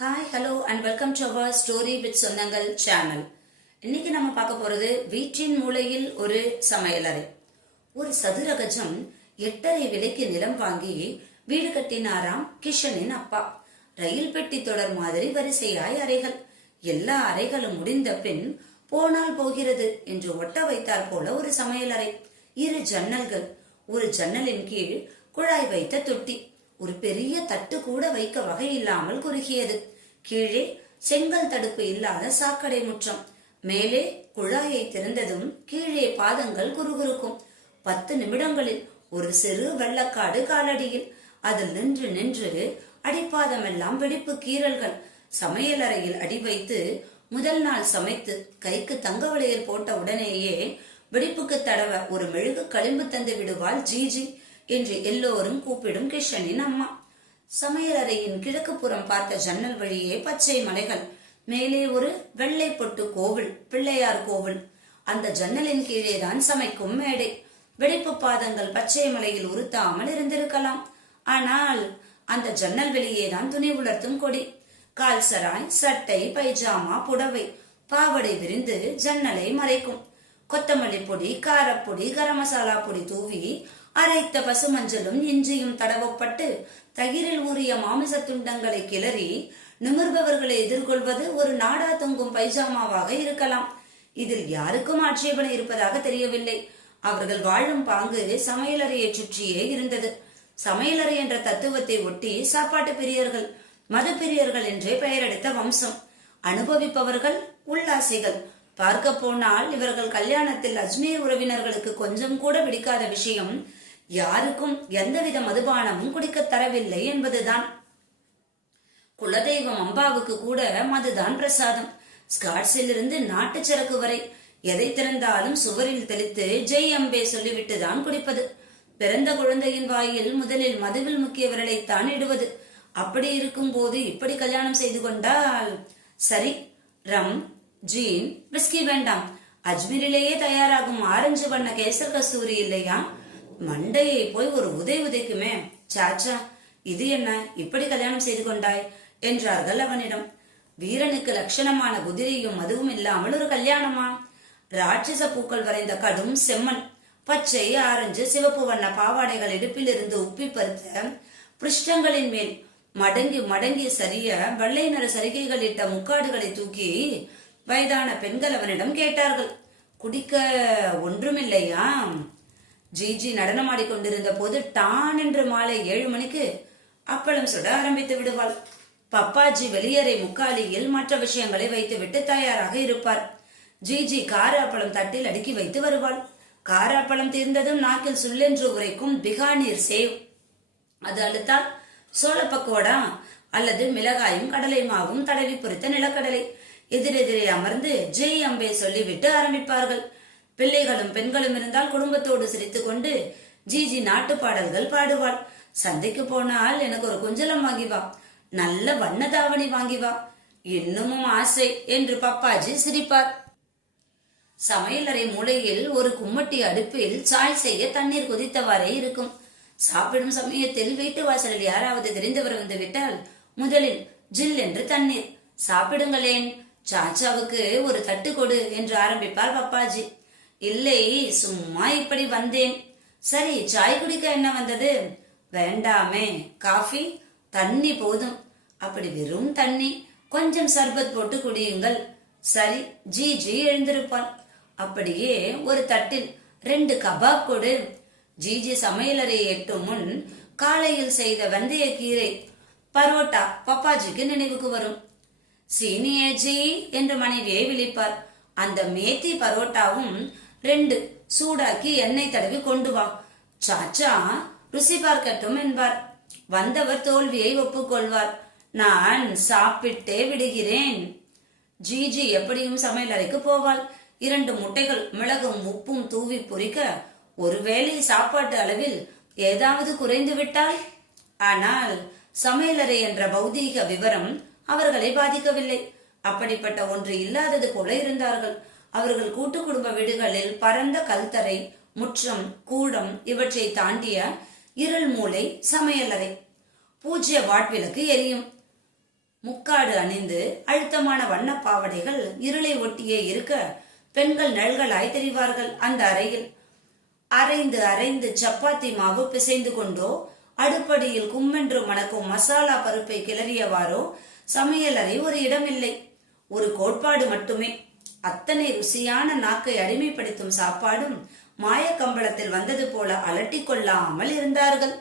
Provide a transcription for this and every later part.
Hi hello and welcome to our story with சொந்தங்கள் channel. இன்னைக்கு நம்ம பார்க்க போறது வீட்டின் மூலையில் ஒரு சமையலறை. ஒரு சதுர கஜம் 8.5 விலைக்கு நிலம் வாங்கி வீடு கட்டினாராம் கிஷனின் அப்பா. ரயில் பெட்டி தொடர் மாதிரி வரிசையாய் அறைகள். எல்லா அறைகளும் முடிந்த பின் போனால் போகிறது என்று ஒட்ட வைத்தார் போல ஒரு சமையலறை. 2 ஜன்னல்கள். ஒரு ஜன்னலின் கீழ் குழாய் வைத்த தொட்டி. ஒரு பெரிய தட்டு கூட வைக்க வகை இல்லாமல் குறுகியது. கீழே செங்கல் தடுப்பு இல்லாத சாக்கடை முற்றம். மேலே குழாயை திறந்ததும் கீழே பாதங்கள் குறுகுறுக்கும். 10 நிமிடங்களில் ஒரு சிறு வெள்ளக்காடு காலடியில். அதில் நின்று நின்று அடிப்பாதம் எல்லாம் வெடிப்பு கீறல்கள். சமையலறையில் அடி வைத்து முதல் நாள் சமைத்து கைக்கு தங்க வளையல் போட்ட உடனேயே வெடிப்புக்கு தடவ ஒரு மெழுகு களிம்பு தந்து விடுவாள் ஜிஜி என்று எல்லோரும் கூப்பிடும் கிஷனின் அம்மா. சமையலறையின் கிழக்கு புறம் பார்த்த ஜன்னல் வழியே பச்சை மலைகள். மேலே ஒரு வெள்ளை பொட்டு கோவில், பிள்ளையார் கோவில். அந்த ஜன்னலின் கீழேதான் சமைக்கும் மேடை. வெடிப்பு பாதங்கள் பச்சை மலையில் உறுத்தாமல் இருந்திருக்கலாம். ஆனால் அந்த ஜன்னல் வெளியேதான் துணி உலர்த்தும் கொடி. கால்சராய், சட்டை, பைஜாமா, புடவை, பாவடை விரிந்து ஜன்னலை மறைக்கும். கொத்தமல்லி பொடி, காரப்பொடி, கரம் மசாலா பொடி தூவி அரைத்த பசுமஞ்சளும் இஞ்சியும் தடவப்பட்டு தகிரில் ஊறிய மாமிச துண்டங்களை கிளறி நிமிர்பவர்களை எதிர்கொள்வது ஒரு நாடா தொங்கும் பைஜாமாவாக இருக்கலாம். இதில் யாருக்கும் ஆட்சேபனை இருப்பதாக தெரியவில்லை. அவர்கள் வாழும் பாங்கு சமையலறையை சுற்றியே இருந்தது. சமையலறை என்ற தத்துவத்தை ஒட்டி சாப்பாட்டு பிரியர்கள், மது பிரியர்கள் என்றே பெயரெடுத்த வம்சம். அனுபவிப்பவர்கள் உல்லாசிகள். பார்க்க போனால் இவர்கள் கல்யாணத்தில் அஜ்மீர் உறவினர்களுக்கு கொஞ்சம் கூட பிடிக்காத விஷயம் யாருக்கும் எந்தவித மதுபானமும் குடிக்க தரவில்லை என்பதுதான். குலதெய்வம் அம்பாவுக்கு கூட மதுதான் பிரசாதம். ஸ்காட்ஸில் இருந்து நாட்டு சரக்கு வரை எதை திறந்தாலும் சுவரில் தெளித்து ஜெய் அம்பே சொல்லிவிட்டுதான் குடிப்பது. பிறந்த குழந்தையின் வாயில் முதலில் மதுவில் முக்கிய விரலைத்தான் இடுவது. அப்படி இருக்கும் போது இப்படி கல்யாணம் செய்து கொண்டால் சரி. ரம், ஜீன், விஸ்கி வேண்டாம். அஜ்மீரிலேயே தயாராகும் ஆரஞ்சு வண்ண கேசர் கஸ்தூரி இல்லையா? மண்டையை போய் ஒரு உதைக்குமே. சாச்சா, இது என்ன இப்படி கல்யாணம் செய்து கொண்டாய் என்றார்கள் அவனிடம். வீரனுக்கு லட்சணமான குதிரையும் மதுவும் இல்லாமல் ஒரு கல்யாணமா? ராட்சச பூக்கள் வரைந்த கடும் செம்மண், பச்சை, ஆரஞ்சு, சிவப்பு வண்ண பாவாடைகள் இடுப்பில் இருந்து உப்பி பருத்த பிருஷ்டங்களின் மேல் மடங்கி மடங்கி சரிய வெள்ளை நிற சரிகைகள் இட்ட முக்காடுகளை தூக்கி வயதான பெண்கள் அவனிடம் கேட்டார்கள். குடிக்க ஒன்றுமில்லையா? ஜிஜி நடனமாடி கொண்டிருந்த போது டான் என்று மாலை 7 மணிக்கு அப்பளம் சுட ஆரம்பித்து விடுவாள். பப்பாஜி வெளியறை முக்காலியில் மற்ற விஷயங்களை வைத்துவிட்டு தயாராக இருப்பார். ஜிஜி கார அப்பளம் தட்டில் அடுக்கி வைத்து வருவாள். கார அப்பளம் தீர்ந்ததும் நாக்கில் சுள்ளென்று உரைக்கும் பிகானீர் சேவ். அது அழுத்தால் சோள பக்கோடா அல்லது மிளகாயும் கடலை மாவும் தடவி பொரித்த நிலக்கடலை. எதிரெதிரே அமர்ந்து ஜெய் அம்பே சொல்லிவிட்டு ஆரம்பிப்பார்கள். பிள்ளைகளும் பெண்களும் இருந்தால் குடும்பத்தோடு சிரித்து கொண்டு ஜிஜி நாட்டு பாடல்கள் பாடுவாள். சந்தைக்கு போனால் எனக்கு ஒரு குஞ்சலம் வாங்கி வா, நல்ல வண்ண தாவணி வாங்கி வா, இன்னமும் ஆசை என்று பப்பாஜி சிரிப்பார். சமையலறை மூலையில் ஒரு கும்மட்டி அடுப்பில் சாய் செய்ய தண்ணீர் கொதித்தவாறே இருக்கும். சாப்பிடும் சமயத்தில் வீட்டு வாசலில் யாராவது தெரிந்தவர் வந்து விட்டால் முதலில் ஜில் என்று தண்ணீர். சாப்பிடுங்களேன், சாச்சாவுக்கு ஒரு தட்டு கொடு என்று ஆரம்பிப்பார் பப்பாஜி. இல்லை, சும்மா இப்படி வந்தேன். சரி, சாய் குடிக்க என்ன வந்தது? வேண்டாமே, காஃபி, தண்ணி போதும். அப்படி வெறும் தண்ணி, கொஞ்சம் சர்பத் போட்டு குடியுங்கள். சரி, ஜிஜி எழுந்திருப்பாள். அப்படியே ஒரு தட்டில் 2 கபாப் கொடு. ஜிஜி சமையலறையை எட்டும் முன் காலையில் செய்த வெந்தய கீரை பரோட்டா பப்பாஜிக்கு நினைவுக்கு வரும். சீனியேஜி என்று மனைவியை விழிப்பார். அந்த மேத்தி பரோட்டாவும் 2 சூடாக்கி எண்ணெய் தடவி கொண்டு வா. சாச்சா ருசி பார்க்கட்டும் என்பார். வந்தவர் தோல்வியை ஒப்புக்கொள்வார். நான் சாப்பிட்டே விடுகிறேன். ஜிஜி எப்படியும் சமையலறைக்கு போவாள். 2 முட்டைகள் மிளகும் உப்பும் தூவி பொரிக்க ஒருவேளை சாப்பாட்டு அளவில் ஏதாவது குறைந்து விட்டால். ஆனால் சமையலறை என்ற பௌதீக விவரம் அவர்களை பாதிக்கவில்லை. அப்படிப்பட்ட ஒன்று இல்லாதது போல இருந்தார்கள். அவர்கள் கூட்டு குடும்ப வீடுகளில் பரந்த கல்தரை, முற்றம், கூடம் இவற்றை தாண்டிய இருள் மூலை சமையலறை. பூஜ்ய வாட் விளக்கு எரியும். முக்காடு அணிந்து அழுத்தமான வண்ண பாவடைகள் இருளை ஒட்டியே இருக்க பெண்கள் நிழல்களாய் தெரிவார்கள். அந்த அறையில் அரைந்து அரைந்து சப்பாத்தி மாவு பிசைந்து கொண்டோ அடுப்படியில் கும்மென்று மணக்கும் மசாலா பருப்பை கிளறியவாறோ சமையலறை ஒரு இடமில்லை. ஒரு கோட்பாடு மட்டுமே. அத்தனை ருசியான நாக்கை அடிமைப்படுத்தும் சாப்பாடும் மாயக்கம்பளத்தில் வந்தது போல அலட்டி கொள்ளாமல் இருந்தார்கள்.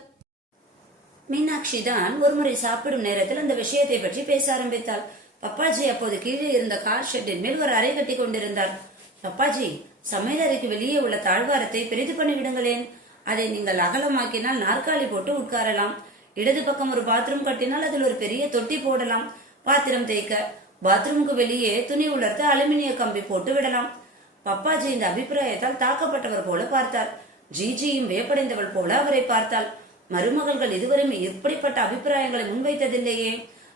மீனாட்சி தான் ஒருமுறை சாப்பிடும் நேரத்தில் அந்த விஷயத்தை பற்றி பேச ஆரம்பித்தாள். பப்பாஜி அப்போது கீழே இருந்த கார் ஷெட்டின் மேல் ஒரு அறை கட்டி கொண்டிருந்தார். பப்பாஜி, சமையலறைக்கு வெளியே உள்ள தாழ்வாரத்தை பெரிது பண்ணி விடுங்களேன். அதை நீங்கள் அகலமாக்கினால் நாற்காலி போட்டு உட்காரலாம். இடது பக்கம் ஒரு பாத்ரூம் கட்டினால் அதில் ஒரு பெரிய தொட்டி போடலாம். பாத்திரம் தேய்க்க பாத்ரூமுக்கு வெளியே துணி உலர்த்த அலுமினிய கம்பி போட்டு விடலாம். பப்பாஜி இந்த அபிப்பிராயத்தால் தாக்கப்பட்டவர் போல பார்த்தார். ஜிஜியும் வியப்படைந்தவள் போல அவரை பார்த்தாள். மருமகள்கள் இதுவரையும் இப்படிப்பட்ட அபிப்பிராயங்களை முன்வைத்ததில்லையே.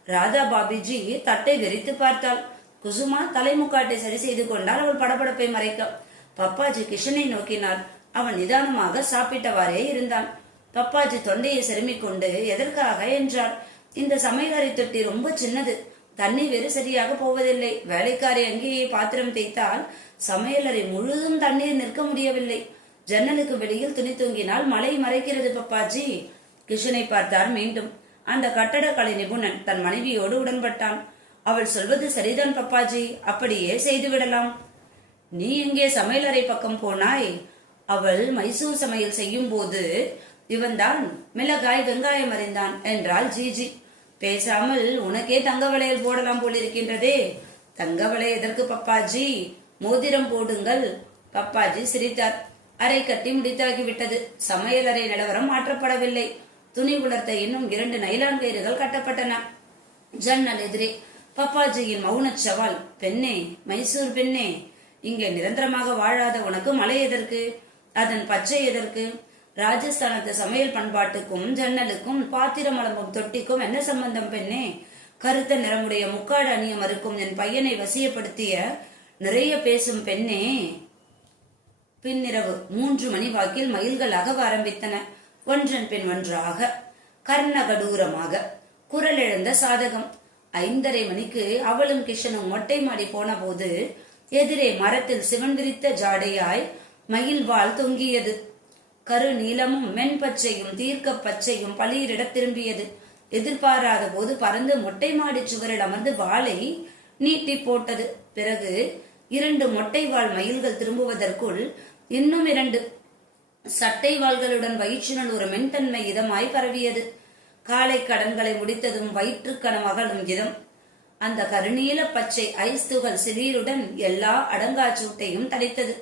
ராதா பாபிஜி தட்டை வெறித்து பார்த்தாள். குசுமா தலைமுக்காட்டை சரி செய்து கொண்டால் அவள் படபடப்பை மறைக்க. பப்பாஜி கிஷனை நோக்கினார். அவன் நிதானமாக சாப்பிட்டவாறே இருந்தான். பப்பாஜி தொண்டையை செருமிக் கொண்டு எதற்காக என்றார். இந்த சமையலறை தொட்டி ரொம்ப சின்னது, தண்ணி வேறு சரியாக போவதில்லை. வேலைக்காரி அங்கேயே பாத்திரம் தேய்த்தால் சமையலறை முழுதும் தண்ணீர் நிற்க முடியவில்லை. ஜன்னலுக்கு வெளியில் துணி தூங்கினால் மழை மறைக்கிறது பப்பாஜி. கிஷனை பார்த்தார் மீண்டும். அந்த கட்டடக்கலை நிபுணன் தன் மனைவியோடு உடன்பட்டான். அவள் சொல்வது சரிதான் பப்பாஜி, அப்படியே செய்துவிடலாம். நீ எங்கே சமையலறை பக்கம் போனாய்? அவள் மைசூர் சமையல் செய்யும் போது இவன்தான் மிளகாய் வெங்காயம் அறிந்தான் என்றாள் ஜிஜி. பேசாமல் உனக்கே தங்க வளையல் போடலாம் போலிருக்கின்றதே. தங்க வளையல் எதற்கு பப்பாஜி? மோதிரம் போடுங்கள். பப்பாஜி சிரித்தார். அறை கட்டி முடித்தாகிவிட்டது. சமையலறை நிலவரம் மாற்றப்படவில்லை. துணி உலர்த்த இன்னும் 2 நைலான் கயிறுகள் கட்டப்பட்டன. ஜன்னல் எதிரே பப்பாஜியின் மௌனச் சவால். பெண்ணே, மைசூர் பெண்ணே, இங்கே நிரந்தரமாக வாழாத உனக்கு மலை எதற்கு? அதன் பச்சை எதற்கு? ராஜஸ்தானத்து சமையல் பண்பாட்டுக்கும் ஜன்னலுக்கும் பாத்திரம் அலம்பும் தொட்டிக்கும் என்ன சம்பந்தம் பெண்ணே? கருத்த நிறமுடைய முக்காடு அணிய மறுக்கும் என் பையனை வசியப்படுத்திய நிறைய பேசும் பெண்ணே. பின்னிரவு 3 மணி வாக்கில் மயில்கள் அகவ ஆரம்பித்தன. ஒன்றன் பின் ஒன்றாக, கர்ணகடூரமாக. குரல் எழுந்த சாதகம். 5:30 மணிக்கு அவளும் கிஷனும் மொட்டை மாடி போன போது எதிரே மரத்தில் சிவன் விரித்த ஜாடையாய் மயில் வால் தொங்கியது. கரு நீளமும் மென்பச்சையும் தீர்க்க பச்சையும் பளிரிட திரும்பியது. எதிர்பாராத போது பறந்து மொட்டை மாடி சுவரில் அமர்ந்து வாளை நீட்டி போட்டது. பிறகு 2 மொட்டை வால் மயில்கள் திரும்புவதற்குள் இன்னும் 2 சட்டை வாள்களுடன் வயிற்றினுள் ஒரு மென்தன்மை இதமாய் பரவியது. காலை கடன்களை முடித்ததும் வயிற்றுக்கண மகளும் இதம். அந்த கருநீல பச்சை ஐஸ் துகள் சிறீருடன் எல்லா அடங்காச்சூட்டையும் தடைத்தது.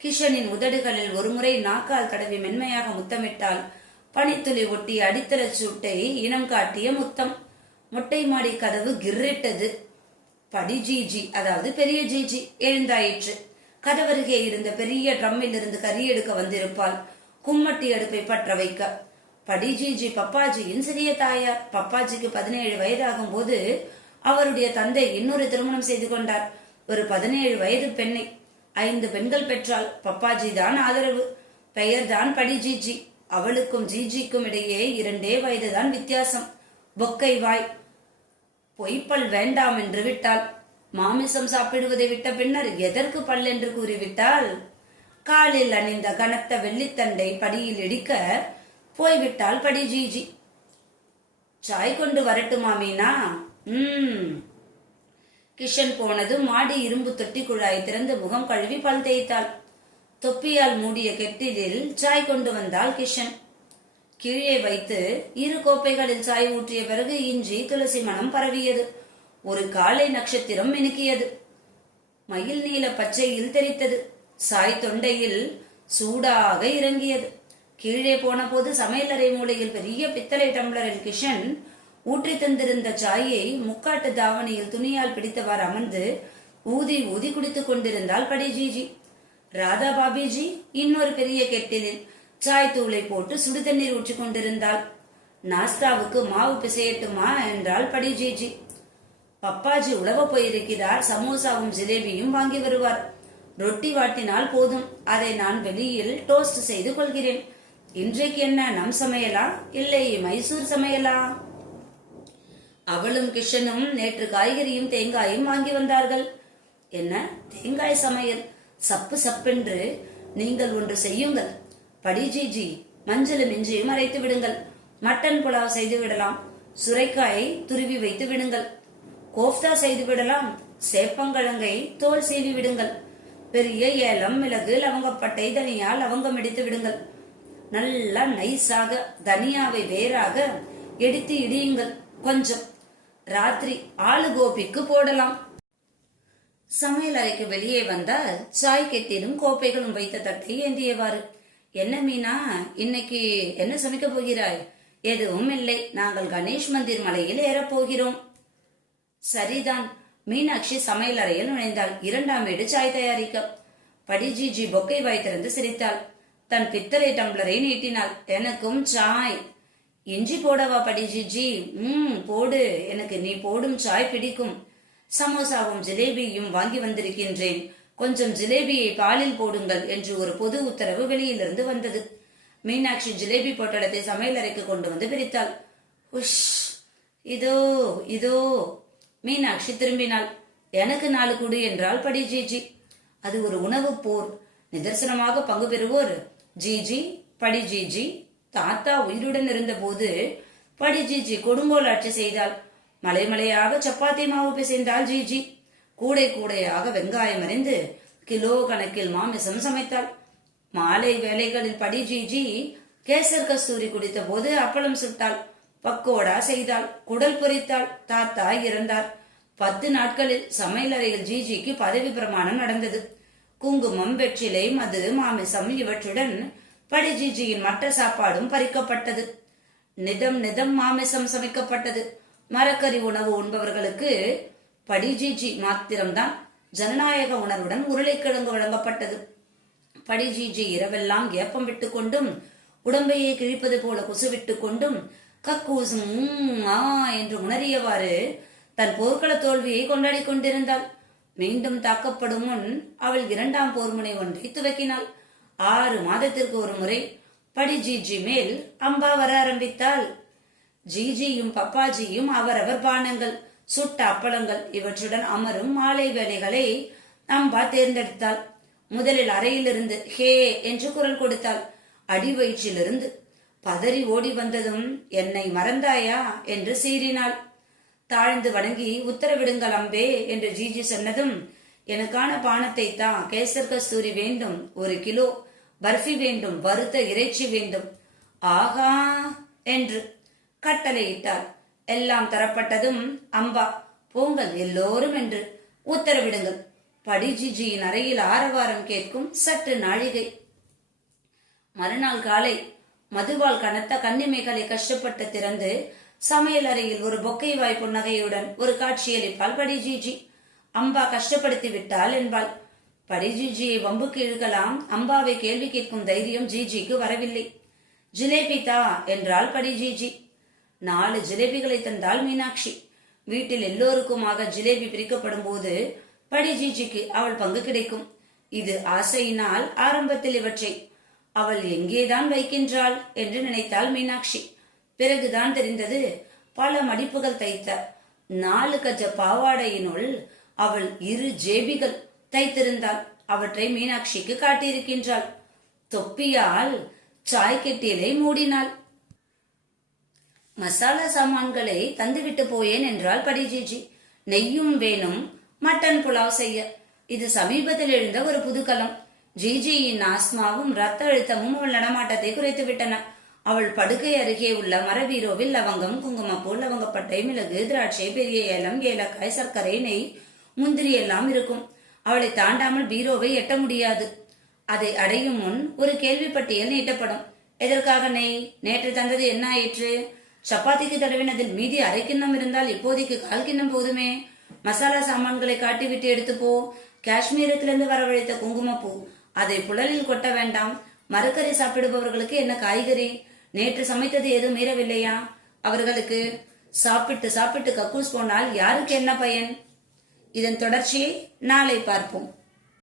கிஷனின் உதடுகளில் ஒருமுறை நாக்கால் தடவி மென்மையாக முத்தமிட்டால் பனித்துளி ஒட்டி அடித்தள சூட்டை இனம் காட்டிய முத்தம். மொட்டை மாடி கதவு கிர்ரிட்டது. படி ஜிஜி, அதாவது பெரிய ஜிஜி எழுந்தாயிற்று. கதவருகே இருந்த பெரிய ட்ரம்மில் இருந்து கறி எடுக்க வந்திருப்பாள், கும்மட்டி அடுப்பை பற்ற வைக்க. படி ஜிஜி பப்பாஜியின் சிறிய தாயார். பப்பாஜிக்கு 17 வயதாகும் போது அவருடைய தந்தை இன்னொரு திருமணம் செய்து கொண்டார். ஒரு 17 வயது பெண்ணை 5 பெண்கள் பெற்றாள். பப்பாஜி தான் ஆதரவு. பெயர் தான் படி ஜிஜி. அவளுக்கும் ஜிஜிக்கும் இடையே 2 வயதுதான் வித்தியாசம். பொக்கை வாய். பொய்ப்பல் வேண்டாம் என்று விட்டாள். மாமிசம் சாப்பிடுவதை விட்ட பின்னர் எதற்கு பல் என்று கூறிவிட்டாள். காலில் அணிந்த கனத்த வெள்ளித்தண்டை படியில் இடிக்க போய்விட்டாள் படி ஜிஜி. சாய் கொண்டு வரட்டுமா மீனா? கிஷன் போனது மாடி இரும்பு தொட்டி குழாய் திறந்து முகம் கழுவி பல் தேய்த்தாள். தொப்பியால் மூடிய கெட்டிலில் சாய் கொண்டு வந்தாள் கிஷன். கீழே வைத்து 2 கோப்பைகளில் சாய் ஊற்றிய பிறகு இஞ்சி துளசி மனம் பரவியது. ஒரு காலை நட்சத்திரம் மினுக்கியது. மயில் நீல பச்சையில் தெரித்தது. சாய் தொண்டையில் சூடாக இறங்கியது. கீழே போன போது சமையலறை மூலையில் பெரிய பித்தளை டம்ளரில் கிஷன் ஊற்றி தந்திருந்த சாயை முக்காட்டு தாவணியில் துணியால் பிடித்தவாறு அமர்ந்து ஊதி ஊதி குடித்துக் கொண்டிருந்தாள் படி ஜிஜி. ராதா பாபிஜி இன்னொரு பெரிய கெட்டிலில் சாய் தூளை போட்டு சுடு தண்ணீர் ஊற்றி கொண்டிருந்தாள். நாஸ்தாவுக்கு மாவு பிசையட்டுமா என்றாள் படி ஜிஜி. பப்பாஜி உழவ போயிருக்கிறார். சமோசாவும் ஜிலேபியும் வாங்கி வருவார். ரொட்டி வாட்டினால் போதும், அதை நான் வெளியில் டோஸ்ட் செய்து கொள்கிறேன். இன்றைக்கு என்ன, நம் சமையலா இல்லை மைசூர் சமையலா? அவளும் கிஷனும் நேற்று காய்கறியும் தேங்காயும் வாங்கி வந்தார்கள். என்ன தேங்காய் சமையல்? சப்பு சப்பென்று. நீங்கள் ஒன்று செய்யுங்கள். படி ஜிஜி, மஞ்சளும் இஞ்சியும் அரைத்து விடுங்கள். மட்டன் புலாவ் செய்து விடலாம். சுரைக்காயை துருவி வைத்து விடுங்கள். கோஃப்தா செய்து விடலாம். சேப்பங்கிழங்கை தோல் சீவி விடுங்கள். பெரிய ஏலம், மிளகு, லவங்கப்பட்டை, தனியா, லவங்கம் எடுத்து விடுங்கள். நல்லா நைஸாக தனியாவை வேறாக எடுத்து இடியுங்கள். கொஞ்சம் ராத்திரி ஆளு கோபிக்கு போடலாம். சமையல் அறைக்கு வெளியே வந்தால் சாய் கெட்டிலும் கோப்பைகளும் வைத்த தட்டை ஏந்தியவாறு, என்ன மீனா, இன்னைக்கு என்ன சமைக்க போகிறாய்? எதுவும் இல்லை, நாங்கள் கணேஷ் மந்திர் மலையில் ஏறப்போகிறோம். சரிதான். மீனாட்சி சமையல் அறையில் நுழைந்தாள். 2ஆம் வீடு சாய் தயாரிக்க. படிஜிஜி பொக்கை வாய் திறந்து சிரித்தாள். தன் பித்தளை டம்ளரை நீட்டினாள். எனக்கும் சாய். இஞ்சி போடவா படிஜிஜி? போடு, எனக்கு நீ போடும் சாய் பிடிக்கும். சமோசாவும் ஜிலேபியும் வாங்கி வந்திருக்கின்றேன். கொஞ்சம் ஜிலேபியை பாலில் போடுங்கள் என்று ஒரு பொது உத்தரவு வெளியிலிருந்து வந்தது. மீனாட்சி ஜிலேபி பொட்டலத்தை சமையல் அறைக்கு கொண்டு வந்து பிரித்தாள். உஷ், இதோ இதோ. மீனாட்சி திரும்பினாள். எனக்கு 4 குடு என்றால் படி ஜிஜி. அது ஒரு உணவு போர். நிதர்சனமாக பங்கு பெறுவோர் ஜிஜி, படி ஜிஜி. தாத்தா உயிருடன் இருந்த போது படி ஜிஜி கொடுங்கோல் ஆட்சி செய்தாள். மலைமலையாக சப்பாத்தி மாவு பிசைந்தாள் ஜிஜி. கூடை கூடையாக வெங்காயம் அறிந்து கிலோ கணக்கில் மாமிசம் சமைத்தாள். மாலை வேலைகளில் படி ஜிஜி கேசர் கஸ்தூரி குடித்த போது அப்பளம் சுட்டாள். பக்கோடா செய்தாள். குடல் பொரித்தாள். தாத்தா இறந்தார். 10 நாட்களில் சமையலறையில் ஜிஜிக்கு பதவி பிரமாணம் நடந்தது. குங்குமம், வெற்றிலை, மது, மாமிசம் இவற்றுடன் படி ஜிஜியின் மற்ற சாப்பாடும் பறிக்கப்பட்டது. நிதம் மாமிசம் சமைக்கப்பட்டது. மரக்கறி உணவு உண்பவர்களுக்கு படி ஜிஜி மாத்திரம்தான் ஜனநாயக உணர்வுடன் உருளைக்கிழங்கு வழங்கப்பட்டது. படி ஜிஜி இரவெல்லாம் ஏப்பம் விட்டு கொண்டும் உடம்பையே கிழிப்பது போல குசுவிட்டு கொண்டும் கக்கூசும் என்று உணரியவாறு தன் போர்க்கள தோல்வியை கொண்டாடி கொண்டிருந்தாள். மீண்டும் தாக்கப்படும் முன் அவள் 2ஆம் போர்முனை ஒன்றை துவக்கினாள். 6 மாதத்திற்கு ஒரு முறை படி ஜிஜி மேல் அம்பா வர ஆரம்பித்தாள். ஜிஜியும் பப்பாஜியும் அவரவர் பானங்கள், சுட்ட அப்பளங்கள் இவற்றுடன் அமரும் மாலை வேலைகளை அம்பா தேர்ந்தெடுத்தாள். முதலில் அறையிலிருந்து ஹே என்று குரல் கொடுத்தாள். அடி வயிற்றிலிருந்து பதறி ஓடி வந்ததும் என்னை மறந்தாயா என்று சீறினாள். தாழ்ந்து வணங்கி உத்தரவிடுங்கள் அம்பே என்று ஜிஜி சொன்னதும், எனக்கான பானத்தை தான், கேசர் கஸ்தூரி வேண்டும், 1 கிலோ, பர்ஃபி வேண்டும், வறுத்த இறைச்சி வேண்டும். ஆகா என்று கட்டளையிட்டார். எல்லாம் தரப்பட்டதும் அம்பா, போங்கள் எல்லோரும் என்று உத்தரவிடுங்கள். படி ஜிஜியின் அறையில் ஆரவாரம் கேட்கும் சற்று நாழிகை. மறுநாள் காலை மதுவால் கனத்த கன்னிமைகளை கஷ்டப்பட்டு திறந்து சமையல் அறையில் ஒரு பொக்கை வாய் புன்னகையுடன் ஒரு காட்சியளிப்பாள் படி ஜிஜி. அம்பா கஷ்டப்படுத்தி விட்டாள் என்பாள். படி ஜிஜியை வம்புக்கு இழுக்கலாம். அம்பாவை கேள்வி கேட்கும் தைரியம் ஜிஜிக்கு வரவில்லை. ஜிலேபி தா என்றாள் படி ஜிஜி. 4 ஜிலேபிகளை தந்தாள் மீனாட்சி. வீட்டில் எல்லோருக்குமாக ஜிலேபி பிரிக்கப்படும் போது படி ஜிஜிக்கு அவள் பங்கு கிடைக்கும். இது ஆசையினால் ஆரம்பத்தில் இவற்றை அவள் எங்கேதான் வைக்கின்றாள் என்று நினைத்தாள் மீனாட்சி. பிறகுதான் தெரிந்தது, பல மடிப்புகள் தைத்த 4 கஜ பாவாடையினுள் அவள் 2 ஜேபிகள் தைத்திருந்தாள். அவற்றை மீனாட்சிக்கு காட்டியிருக்கின்றாள். தொப்பியால் சாய் கெட்டிலை மூடினாள். மசாலா சாமான்களை தந்துவிட்டு போயேன் என்றாள் படி ஜிஜி. நெய்யும் வேணும் மட்டன் புலாவ் செய்ய. இது சமீபத்தில் எழுந்த ஒரு புதுக்கலம். ஜிஜியின் ஆஸ்மாவும் ரத்த அழுத்தமும் அவள் நடமாட்டத்தை குறைத்து விட்டன. அவள் படுக்கை அருகே உள்ள மரபீரோவில் லவங்கம், குங்குமப்பூ, லவங்கப்பட்டை, மிளகு, திராட்சை, பெரிய ஏலம், ஏலக்காய், சர்க்கரை, நெய், முந்திரி எல்லாம் இருக்கும். அவளை தாண்டாமல் பீரோவை எட்ட முடியாது. அதை அடையும் முன் ஒரு கேள்வி பட்டியல் நீட்டப்படும். எதற்காக நெய்? நேற்று தந்தது என்ன ஆயிற்று? சப்பாத்திக்கு தடவினதில் மீதி 1/2 கிண்ணம் இருந்தால் இப்போதைக்கு 1/4 கிண்ணம் போதுமே. மசாலா சாமான்களை காட்டிவிட்டு எடுத்துப்போ. காஷ்மீரத்திலிருந்து வரவழைத்த குங்குமப்பூ, அதை புழலில் கொட்ட வேண்டாம். மரக்கறி சாப்பிடுபவர்களுக்கு என்ன காய்கறி? நேற்று சமைத்தது எதுவும் மீறவில்லையா அவர்களுக்கு? சாப்பிட்டு சாப்பிட்டு கக்கூஸ் போனால் யாருக்கு என்ன பயன்? இதன் தொடர்ச்சியை நாளை பார்ப்போம்.